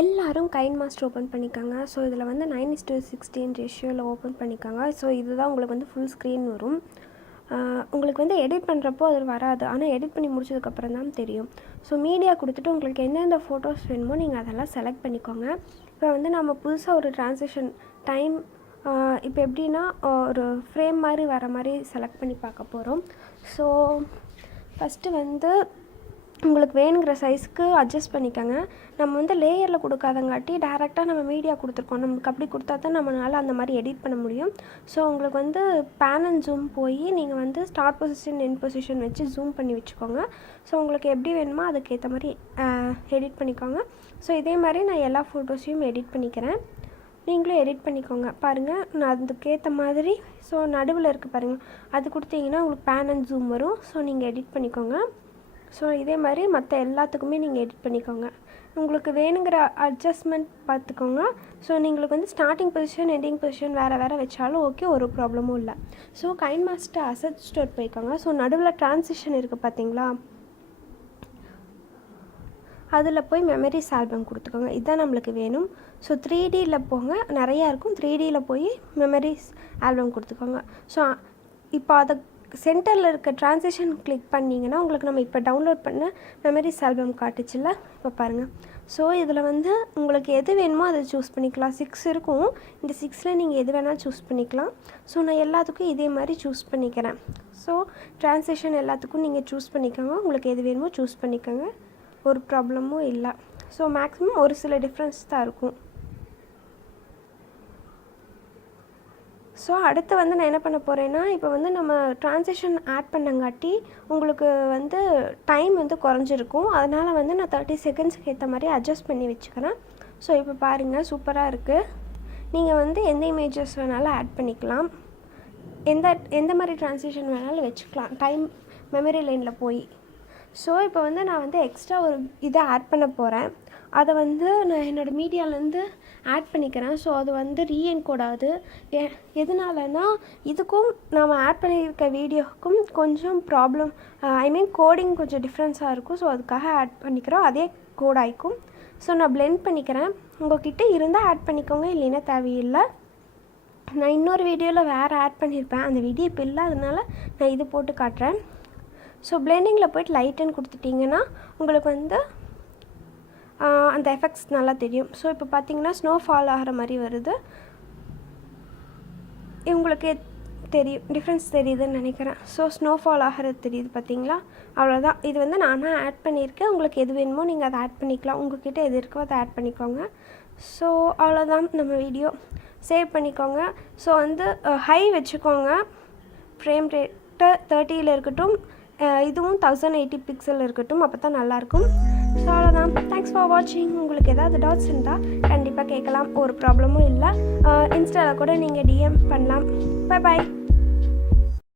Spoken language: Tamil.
எல்லாரும் கைன்மாஸ்டர் ஓப்பன் பண்ணிக்காங்க. ஸோ இதில் வந்து 9:16 ரேஷியோவில் ஓப்பன் பண்ணிக்காங்க. ஸோ இதுதான் உங்களுக்கு வந்து ஃபுல் ஸ்க்ரீன் வரும். உங்களுக்கு வந்து எடிட் பண்ணுறப்போ அது வராது, ஆனால் எடிட் பண்ணி முடிச்சதுக்கப்புறம் தான் தெரியும். ஸோ மீடியா கொடுத்துட்டு உங்களுக்கு எந்தெந்த ஃபோட்டோஸ் வேணுமோ நீங்கள் அதெல்லாம் செலக்ட் பண்ணிக்கோங்க. இப்போ வந்து நம்ம புதுசாக ஒரு ட்ரான்சிஷன் டைம் இப்போ எப்படின்னா ஒரு ஃப்ரேம் மாதிரி வர மாதிரி செலக்ட் பண்ணி பார்க்க போகிறோம். ஸோ ஃபஸ்ட்டு வந்து உங்களுக்கு வேணுங்கிற சைஸ்க்கு அட்ஜஸ்ட் பண்ணிக்கோங்க. நம்ம வந்து லேயரில் கொடுக்காதங்காட்டி டேரெக்டாக நம்ம மீடியா கொடுத்துருக்கோம். நமக்கு அப்படி கொடுத்தா தான் நம்மளால் அந்த மாதிரி எடிட் பண்ண முடியும். ஸோ உங்களுக்கு வந்து பேன் அண்ட் ஜூம் போய் நீங்கள் வந்து ஸ்டார்ட் பொசிஷன் எண்ட் பொசிஷன் வச்சு ஜூம் பண்ணி வச்சுக்கோங்க. ஸோ உங்களுக்கு எப்படி வேணுமோ அதுக்கேற்ற மாதிரி எடிட் பண்ணிக்கோங்க. ஸோ இதே மாதிரி நான் எல்லா ஃபோட்டோஸையும் எடிட் பண்ணிக்கிறேன். நீங்களும் எடிட் பண்ணிக்கோங்க. பாருங்கள், நான் அதுக்கேற்ற மாதிரி ஸோ நடுவில் இருக்குது பாருங்கள், அது கொடுத்தீங்கன்னா உங்களுக்கு பேன் அண்ட் ஜூம் வரும். ஸோ நீங்கள் எடிட் பண்ணிக்கோங்க. ஸோ இதே மாதிரி மற்ற எல்லாத்துக்குமே நீங்கள் எடிட் பண்ணிக்கோங்க. உங்களுக்கு வேணுங்கிற அட்ஜஸ்ட்மெண்ட் பார்த்துக்கோங்க. ஸோ நீங்களுக்கு வந்து ஸ்டார்டிங் பொசிஷன் எண்டிங் பொசிஷன் வேறு வச்சாலும் ஓகே, ஒரு ப்ராப்ளமும் இல்லை. ஸோ கைன்மாஸ்டர் அசெட் ஸ்டோர் போய்க்கோங்க. ஸோ நடுவில் ட்ரான்சிஷன் இருக்குது பார்த்தீங்களா, அதில் போய் மெமரிஸ் ஆல்பம் கொடுத்துக்கோங்க. இதுதான் நம்மளுக்கு வேணும். ஸோ 3Dயில் போங்க, நிறையா இருக்கும். 3Dயில் போய் மெமரிஸ் ஆல்பம் கொடுத்துக்கோங்க. ஸோ இப்போ அதை சென்டரில் இருக்க ட்ரான்சிஷன் கிளிக் பண்ணிங்கன்னா உங்களுக்கு நம்ம இப்போ டவுன்லோட் பண்ண மெமரிஸ் ஆல்பம் காட்டுச்சுல்ல, இப்போ பாருங்கள். ஸோ இதில் வந்து உங்களுக்கு எது வேணுமோ அதை சூஸ் பண்ணிக்கலாம். 6 இருக்கும். இந்த 6ல் நீங்கள் எது வேணால் சூஸ் பண்ணிக்கலாம். ஸோ நான் எல்லாத்துக்கும் இதே மாதிரி சூஸ் பண்ணிக்கிறேன். ஸோ ட்ரான்சிஷன் எல்லாத்துக்கும் நீங்கள் சூஸ் பண்ணிக்கோங்க. உங்களுக்கு எது வேணுமோ சூஸ் பண்ணிக்கோங்க, ஒரு ப்ராப்ளமும் இல்லை. ஸோ மேக்ஸிமம் ஒரு சில டிஃப்ரென்ஸ் தான் இருக்கும். ஸோ அடுத்து வந்து நான் என்ன பண்ண போகிறேன்னா, இப்போ வந்து நம்ம ட்ரான்சிஷன் ஆட் பண்ணங்காட்டி உங்களுக்கு வந்து டைம் வந்து குறைஞ்சிருக்கும். அதனால் வந்து நான் 30 செகண்ட்ஸ்க்கு ஏற்ற மாதிரி அட்ஜஸ்ட் பண்ணி வச்சுக்கிறேன். ஸோ இப்போ பாருங்கள், சூப்பராக இருக்குது. நீங்கள் வந்து எந்த இமேஜஸ் வேணாலும் ஆட் பண்ணிக்கலாம், எந்த மாதிரி ட்ரான்சிஷன் வேணாலும் வச்சுக்கலாம் டைம் மெமரி லைனில் போய். ஸோ இப்போ வந்து நான் வந்து எக்ஸ்ட்ரா ஒரு இதை ஆட் பண்ண போகிறேன். அதை வந்து நான் என்னோடய மீடியாவிலேருந்து ஆட் பண்ணிக்கிறேன். ஸோ அது வந்து ரீஎன்கோட் ஆகுது. எதனாலனா இதுக்கும் நாம் ஆட் பண்ணியிருக்க வீடியோவுக்கும் கொஞ்சம் ப்ராப்ளம், கோடிங் கொஞ்சம் டிஃப்ரென்ஸாக இருக்கும். ஸோ அதுக்காக ஆட் பண்ணிக்கிறோம், அதே கோட் ஆகிக்கும். ஸோ நான் பிளெண்ட் பண்ணிக்கிறேன். உங்கள்கிட்ட இருந்தால் ஆட் பண்ணிக்கோங்க, இல்லைன்னா தேவையில்லை. நான் இன்னொரு வீடியோவில் வேறு ஆட் பண்ணியிருப்பேன், அந்த வீடியோ இப்போ இல்லை, அதனால் நான் இது போட்டு காட்டுறேன். ஸோ பிளெண்டிங்கில் போய்ட்டு லைட்டுன்னு கொடுத்துட்டிங்கன்னா உங்களுக்கு வந்து அந்த எஃபெக்ட்ஸ் நல்லா தெரியும். ஸோ இப்போ பார்த்தீங்கன்னா ஸ்னோ ஃபால் ஆகிற மாதிரி வருது. உங்களுக்கு தெரியும், டிஃப்ரென்ஸ் தெரியுதுன்னு நினைக்கிறேன். ஸோ ஸ்னோ ஃபால் ஆகிறது தெரியுது பார்த்தீங்களா, அவ்வளோதான். இது வந்து நானாக ஆட் பண்ணியிருக்கேன். உங்களுக்கு எது வேணுமோ நீங்கள் அதை ஆட் பண்ணிக்கலாம். உங்கள்கிட்ட எது இருக்கோ அதை ஆட் பண்ணிக்கோங்க. ஸோ அவ்வளோதான் நம்ம வீடியோ. சேவ் பண்ணிக்கோங்க. ஸோ வந்து ஹை வச்சுக்கோங்க, ஃப்ரேம் ரேட்டு 30ல் இருக்கட்டும், இதுவும் 1080 பிக்சல் இருக்கட்டும், அப்போ தான் நல்லாயிருக்கும். ஸோ அவ்வளோதான். தேங்க்ஸ் ஃபார் வாட்சிங். உங்களுக்கு ஏதாவது டவுட்ஸ் இருந்தால் கண்டிப்பாக கேட்கலாம், ஒரு ப்ராப்ளமும் இல்லை. இன்ஸ்டாவில் கூட நீங்கள் டிஎம் பண்ணலாம். Bye bye.